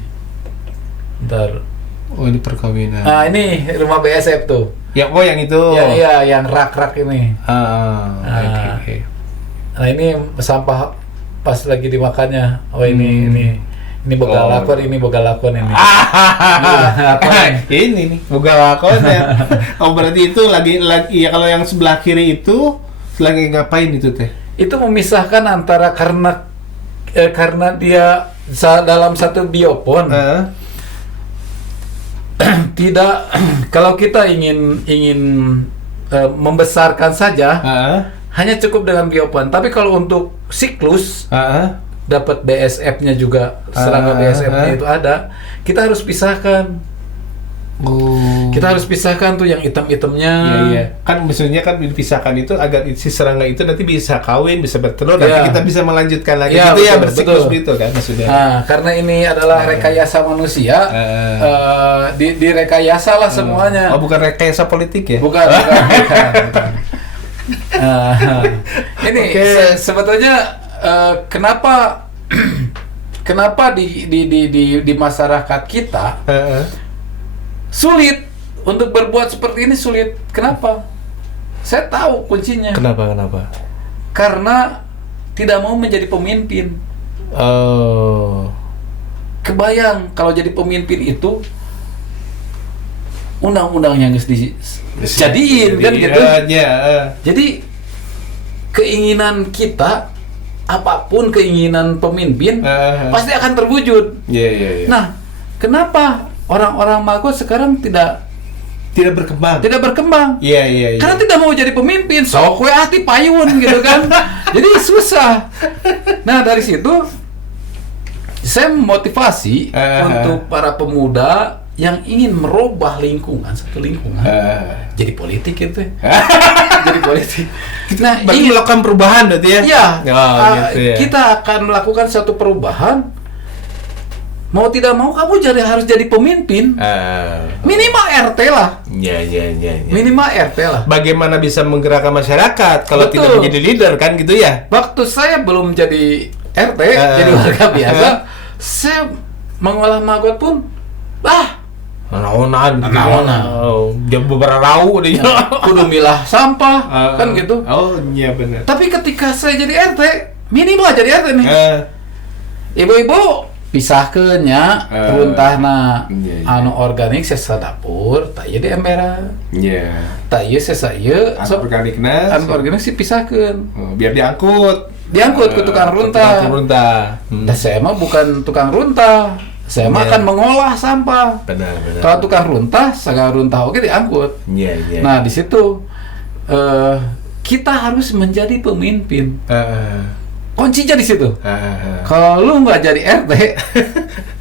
Ntar. Ini perkawinan. Nah ini rumah BSF tuh. Yang itu. Iya, yang rak-rak ini. Okay. Nah ini sampah pas lagi dimakannya. Ini boga lakon, ini. Ini nih boga lakon ya. Berarti itu lagi ya, kalau yang sebelah kiri itu lagi ngapain itu teh? Itu memisahkan antara karena dia dalam satu biopon. Tidak, kalau kita ingin membesarkan saja, hanya cukup dengan biopon. Tapi kalau untuk siklus, dapat BSF-nya juga, serangga BSF-nya itu ada, kita harus pisahkan. Kita harus pisahkan tuh yang hitam-hitamnya. Iya. Kan maksudnya kan dipisahkan itu agar si serangga itu nanti bisa kawin, bisa bertelur, nanti kita bisa melanjutkan lagi. Itu ya bersiklus gitu kan maksudnya. Nah, karena ini adalah rekayasa manusia, direkayasa lah semuanya. Bukan rekayasa politik ya? Bukan. Ini sebetulnya kenapa di masyarakat kita sulit untuk berbuat seperti ini, sulit. Kenapa? Saya tahu kuncinya. Kenapa? Karena tidak mau menjadi pemimpin. Kebayang kalau jadi pemimpin itu undang-undangnya harus dijadiin kan gitu. Jadi keinginan kita, apapun keinginan pemimpin pasti akan terwujud. Iya. Nah, kenapa orang-orang maggot sekarang tidak berkembang. Iya. Karena tidak mau jadi pemimpin, sok we hati payun gitu kan. Jadi susah. Nah, dari situ saya memotivasi untuk para pemuda yang ingin merubah satu lingkungan. Jadi politik gitu. Jadi politik. Nah, ingin melakukan perubahan berarti ya? Iya. Gitu ya. Kita akan melakukan suatu perubahan. Mau tidak mau kamu harus jadi pemimpin. Minimal RT lah. Iya. Minimal RT lah. Bagaimana bisa menggerakkan masyarakat kalau Betul. tidak menjadi leader kan gitu ya? Waktu saya belum jadi RT, jadi warga biasa, saya mengolah maggot pun, Naonan. Jam beberapa rau dia. kudu milah sampah, kan gitu. Oh iya benar. Tapi ketika saya jadi RT, minimal jadi RT nih. Ibu-ibu pisahkeunnya runtahna Iya. anu organik sesa dapur, tak ieu di emberan. Iya. Tak ieu sesa ieu Anu organikna. anu organik sih pisahkeun. Biar diangkut Diangkut ke tukang runtah. Dan saya mah bukan tukang runtah. Saya mah akan mengolah sampah. Benar. Kalau tukang runtah, segala runtah oke diangkut. Iya. Nah, di situ kita harus menjadi pemimpin. Kuncinya di situ. Kalau lu nggak jadi RT,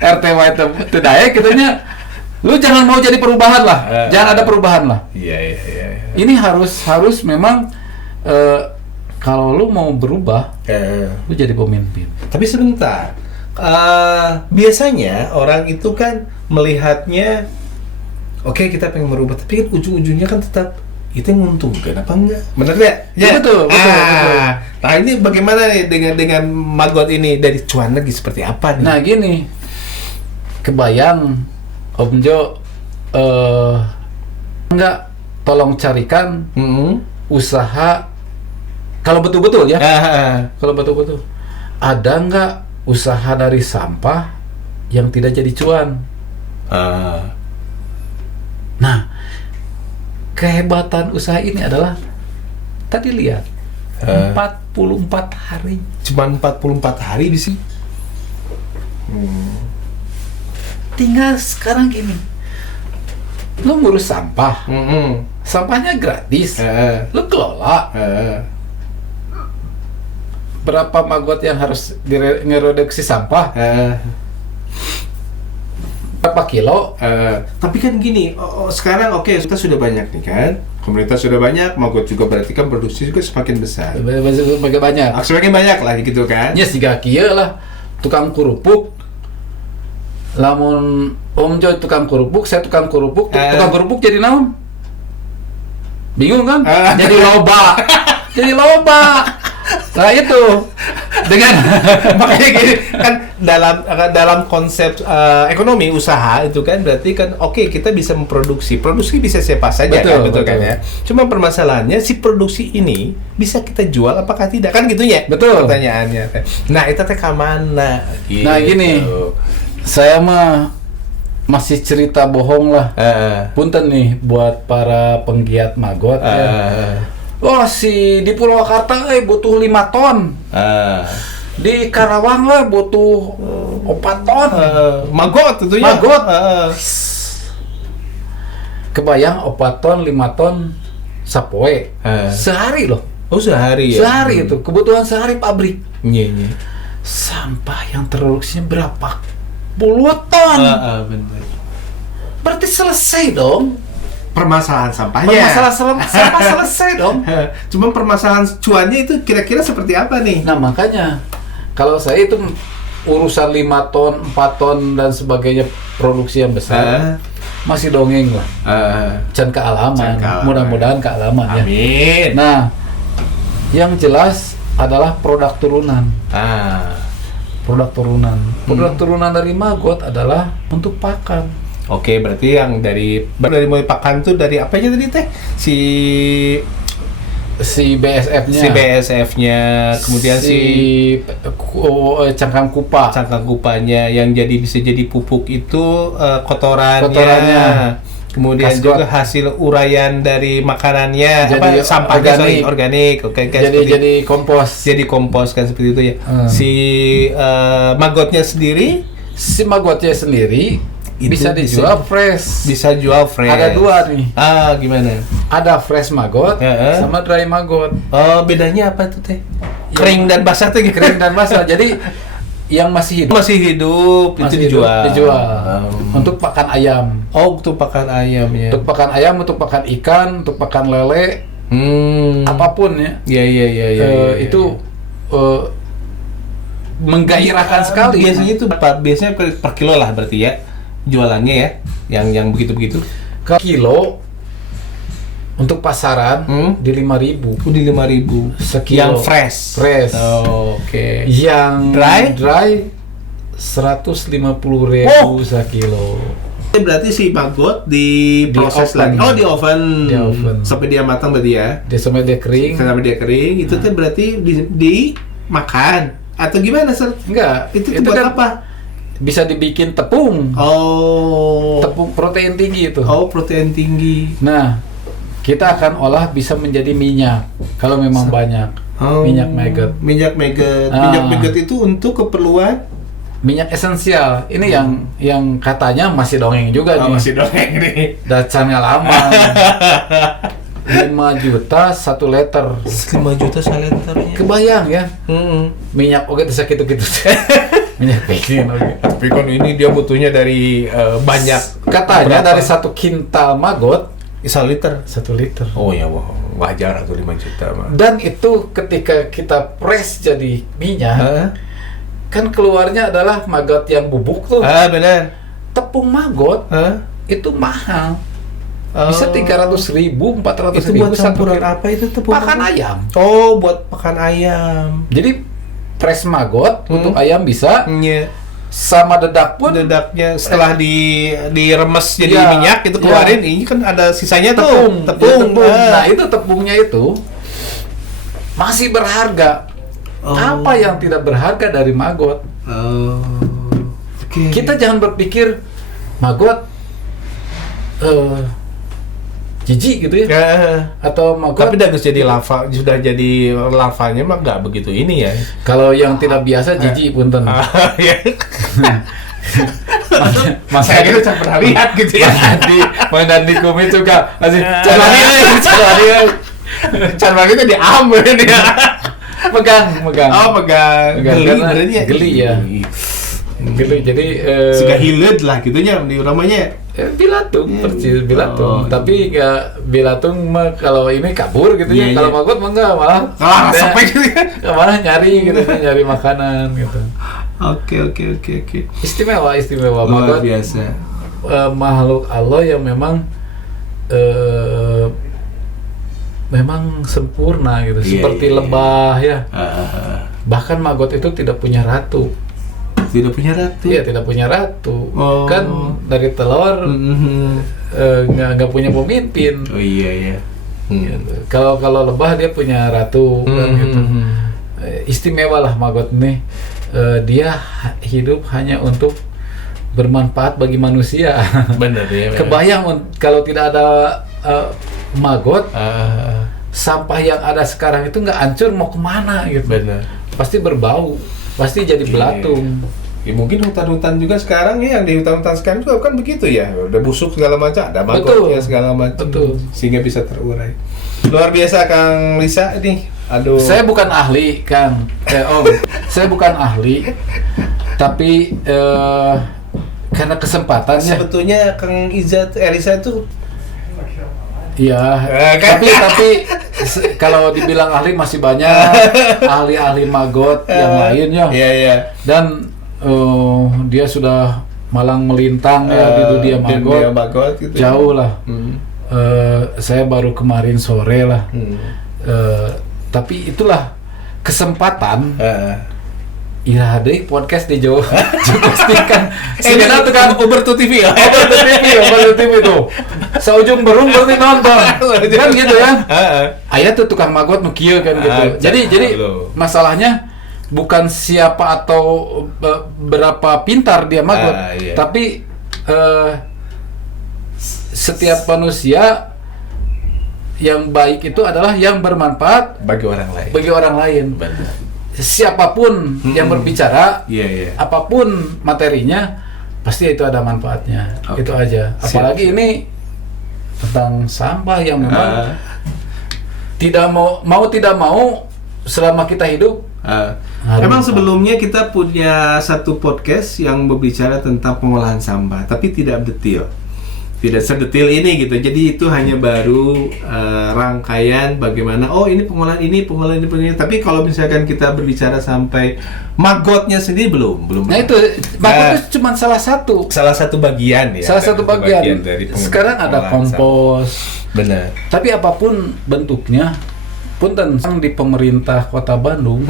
RT wae teu daya kitanya, lu jangan mau jadi perubahan lah. Jangan ada perubahan lah. Iya. Ini harus memang kalau lu mau berubah, lu jadi pemimpin. Tapi sebentar. Biasanya orang itu kan melihatnya oke, kita pengen merubah, tapi kan ujung-ujungnya kan tetap itu yang menguntungkan apa enggak? Benar nggak? Ya, betul. Nah, ini bagaimana nih dengan maggot ini dari cuan lagi seperti apa nih? Nah, gini. Kebayang Om Jo enggak, tolong carikan usaha kalau betul-betul ya. Kalau betul-betul ada enggak usaha dari sampah yang tidak jadi cuan? Nah, kehebatan usaha ini adalah tadi lihat 44 hari. Cuma 44 hari di sini. Tinggal sekarang gini. Lu ngurus sampah. Sampahnya gratis. Lu kelola. Berapa maggot yang harus direduksi sampah? Berapa kilo? Tapi kan gini, sekarang oke, kita sudah banyak nih kan, komunitas sudah banyak, maggot juga berarti kan produksi juga semakin besar. Semakin banyak. Semakin banyak lah gitu kan. Ya siga kieu lah, tukang kerupuk. Lamun Om Jo tukang kerupuk, saya tukang kerupuk, tukang kerupuk jadi naon? Bingung kan? Jadi loba. Jadi loba. Nah itu dengan makanya gini kan dalam konsep ekonomi usaha itu kan berarti kan oke, kita bisa produksi bisa siapa saja, betul kan ya. Cuma permasalahannya si produksi ini bisa kita jual apakah tidak kan gitunya. Betul. Pertanyaannya. Nah itu teh kemana? Gitu. Nah gini, saya mah masih cerita bohong lah. Punten nih buat para penggiat maggot ya. Oh, si di Purwakarta butuh 5 ton. Di Karawang lah butuh 4 ton. Maggot tentunya. Maggot. Kebayang 4 ton, 5 ton sapoe. Sehari loh. Oh, sehari ya. Sehari itu. Kebutuhan sehari pabrik. Iya. Sampah yang terproduksinya berapa? Puluh ton. Benar. Berarti selesai dong. Permasalahan sampahnya. Sampah selesai dong. Cuma permasalahan cuannya itu kira-kira seperti apa nih? Nah makanya kalau saya itu urusan 5 ton, 4 ton dan sebagainya produksi yang besar masih dongeng lah. Can kealaman. Mudah-mudahan kealaman. Amin. Ya. Nah, yang jelas adalah produk turunan. Produk turunan. Produk turunan dari maggot adalah untuk pakan. Oke, berarti yang dari mulai pakan tuh dari apa aja tadi teh? Si BSF-nya, kemudian si cangkang kupa. Cangkang kupanya yang bisa jadi pupuk itu kotorannya. Kemudian juga hasil uraian dari makanannya, jadi sampahnya organik. Oke, jadi kompos. Jadi kompos kan seperti itu ya. Si maggotnya sendiri bisa dijual fresh. Bisa jual fresh. Ada dua nih. Gimana? Ada fresh maggot sama dry maggot. Oh, bedanya apa tuh teh? Kering dan basah tuh. Kering dan basah. Jadi yang masih hidup itu dijual. Untuk pakan ayam. Oh, untuk pakan ayam ya. Untuk pakan ayam, untuk pakan ikan, untuk pakan lele. Apapun ya. Iya. Itu menggairahkan sekali. Biasanya itu biasanya per kilo lah berarti ya jualannya ya, yang begitu. Ke kilo untuk pasaran di 5.000. Di 5.000 sekilo. Yang fresh. Oke. Yang dry 150.000 sekilo. Berarti si maggot diproses lagi. Di oven. Sampai dia matang berarti ya. Sampai dia kering. Itu tuh berarti dimakan. Atau gimana, Sir? Enggak. Itu buat kan apa? Bisa dibikin tepung. Tepung protein tinggi itu. Protein tinggi. Nah, kita akan olah bisa menjadi minyak kalau memang banyak. Minyak maggot. Minyak maggot itu untuk keperluan minyak esensial. Ini yang katanya masih dongeng juga nih. Masih dongeng nih. Dacannya lama. 5 juta 1 liter. 5 juta 1 liter. Kebayang ya? Minyak oke bisa gitu-gitu. Minyak bikin oke. Tapi kan ini dia butuhnya dari banyak. Katanya dari 1 kintal maggot 1 liter. 1 liter. Oh ya, wajar atau 5 juta mah. Dan itu ketika kita press jadi minyak, kan keluarnya adalah maggot yang bubuk tuh. Benar. Tepung maggot itu mahal. Bisa 300.000, 400.000. Itu buat campuran apa itu tepung? Pakan ayam. Buat pakan ayam. Jadi press maggot untuk ayam bisa. Sama dedak pun. Dedaknya setelah diremes jadi minyak itu keluarin. Ini kan ada sisanya tepung. Tepung. Nah, itu tepungnya itu masih berharga. Apa yang tidak berharga dari maggot? Kita jangan berpikir maggot jijik gitu ya, atau maggot. Tapi udah jadi larva, sudah jadi larvanya mah nggak begitu ini ya. Kalau yang tidak biasa jijik punten. Masa kita cuma pernah lihat gitu ya. Mainan di Kumi juga masih cara itu diambil dia. Megang. Geli ya. Geli. Jadi suka hilet lah gitunya di namanya. Bilatung, percis bilatung. Tapi nggak bilatung mah kalau ini kabur gitu ya. Kalau maggot mah enggak, malah sampai gitu ya. Malah nyari gitu, nyari makanan gitu. Oke. Istimewa. Luar biasa. Makhluk Allah yang memang sempurna gitu, seperti lebah ya. Bahkan maggot itu tidak punya ratu. Tidak punya ratu. Iya, tidak punya ratu. Kan dari telur nggak punya pemimpin. Iya. Gitu. Kalau lebah dia punya ratu kan gitu. Istimewa lah maggot nih. Dia hidup hanya untuk bermanfaat bagi manusia. Benar ya. Kebayang kalau tidak ada maggot, sampah yang ada sekarang itu nggak hancur mau kemana gitu. Benar. Pasti berbau, pasti jadi belatung. Ya mungkin hutan-hutan juga sekarang ya, yang di hutan-hutan sekarang juga kan begitu ya, udah busuk segala macam, ada maggotnya segala macam, sehingga bisa terurai. Luar biasa Kang Lisa ini. Aduh. Saya bukan ahli Kang, saya bukan ahli, tapi karena kesempatannya. Sebetulnya Kang Elisa itu iya, tapi kalau dibilang ahli masih banyak ahli-ahli maggot yang lain ya. Iya. Dan dia sudah malang melintang ya di dunia maggot gitu. Jauh lah. Saya baru kemarin sore lah. Tapi itulah kesempatan. Iya, deh podcast di Jawa. Pastikan. Sekarang tuh kan Uber TV ya. Uber TV tuh. Seujung berung berarti nonton. Kan gitu ya. Aya tuh tukang maggot nu kieu kan gitu. Jadi masalahnya bukan siapa atau berapa pintar dia maggot, tapi setiap manusia yang baik itu adalah yang bermanfaat bagi orang lain. Siapapun yang berbicara, apapun materinya, pasti itu ada manfaatnya. Oke. Itu aja. Apalagi Siap. ini tentang sampah yang memang tidak mau selama kita hidup. Harus Memang lupa. sebelumnya kita punya satu podcast yang berbicara tentang pengolahan sampah, tapi tidak detail. Tidak sedetil ini gitu. Jadi itu hanya baru rangkaian bagaimana ini pengolahan ini. Tapi kalau misalkan kita berbicara sampai magotnya sendiri belum. Nah itu magot itu cuma salah satu bagian ya. salah satu bagian. dari Sekarang ada pengolahan sampah. kompos. Benar. Tapi apapun bentuknya, punten di pemerintah Kota Bandung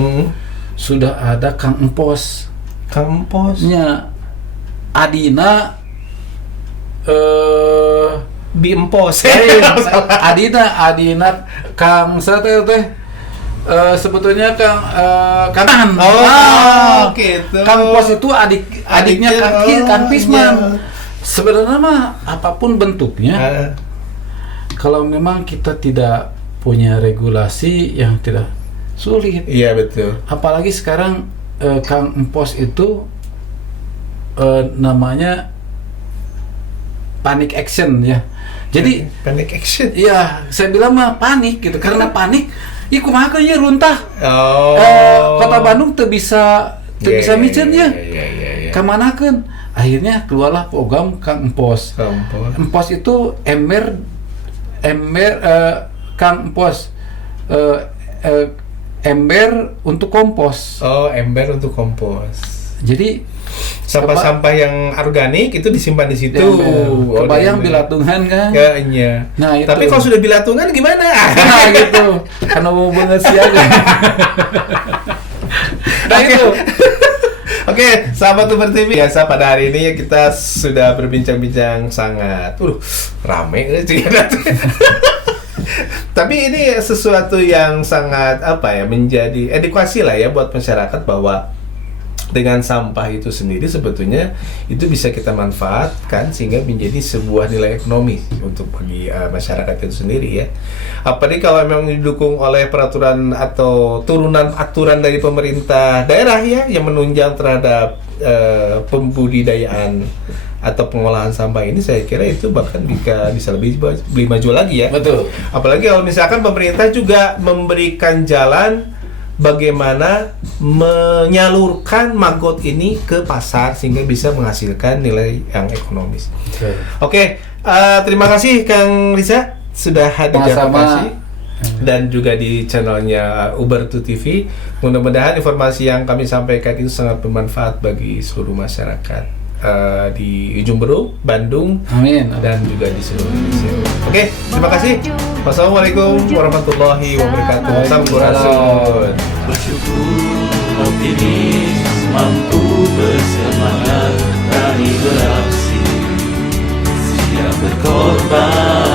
sudah ada Kang Empos. Komposnya Adina Biempos. Adina Kang teh sebetulnya Kang Gitu. Kang Pos itu adiknya Kang Pisman. Iya. Sebenarnya mah apapun bentuknya, kalau memang kita tidak punya regulasi yang tidak sulit. Iya betul. Apalagi sekarang Kang Empos itu namanya panic action ya. Jadi panic action. iya, saya bilang mah panik gitu. Karena panik, kumaha ke ieu runtah. Kota Bandung teu bisa micen ya. Kamanakeun? Akhirnya keluarlah program Kang Empos. Empos itu Kang Empos ember untuk kompos. Ember untuk kompos. Jadi Sampah-sampah yang organik itu disimpan di situ. Kebayang bilatungan kan? Ya, iya. Nah, itu. Tapi kalau sudah bilatungan gimana? Nah gitu. Karena mau banget sih aja. Nah itu. Oke, sahabat Uber TV, biasa pada hari ini kita sudah berbincang-bincang sangat rame tapi ini sesuatu yang sangat menjadi edukasi lah ya buat masyarakat bahwa dengan sampah itu sendiri sebetulnya itu bisa kita manfaatkan sehingga menjadi sebuah nilai ekonomi untuk bagi masyarakat itu sendiri ya. Apalagi kalau memang didukung oleh peraturan atau turunan aturan dari pemerintah daerah ya yang menunjang terhadap pembudidayaan atau pengolahan sampah ini, saya kira itu bahkan bisa lebih maju lagi ya. Betul. Apalagi kalau misalkan pemerintah juga memberikan jalan bagaimana menyalurkan maggot ini ke pasar sehingga bisa menghasilkan nilai yang ekonomis. Oke, terima kasih Kang Riza sudah hadir di Aplikasi dan juga di channelnya Uber2 TV. Mudah-mudahan informasi yang kami sampaikan itu sangat bermanfaat bagi seluruh masyarakat di Ujung Berung, Bandung, Amin. dan juga di seluruh Indonesia. Oke, terima kasih. Wassalamualaikum warahmatullahi wabarakatuh. Sampurasun. Bersyukur, optimis, mampu bersemangat, berani beraksi, siap berkorban.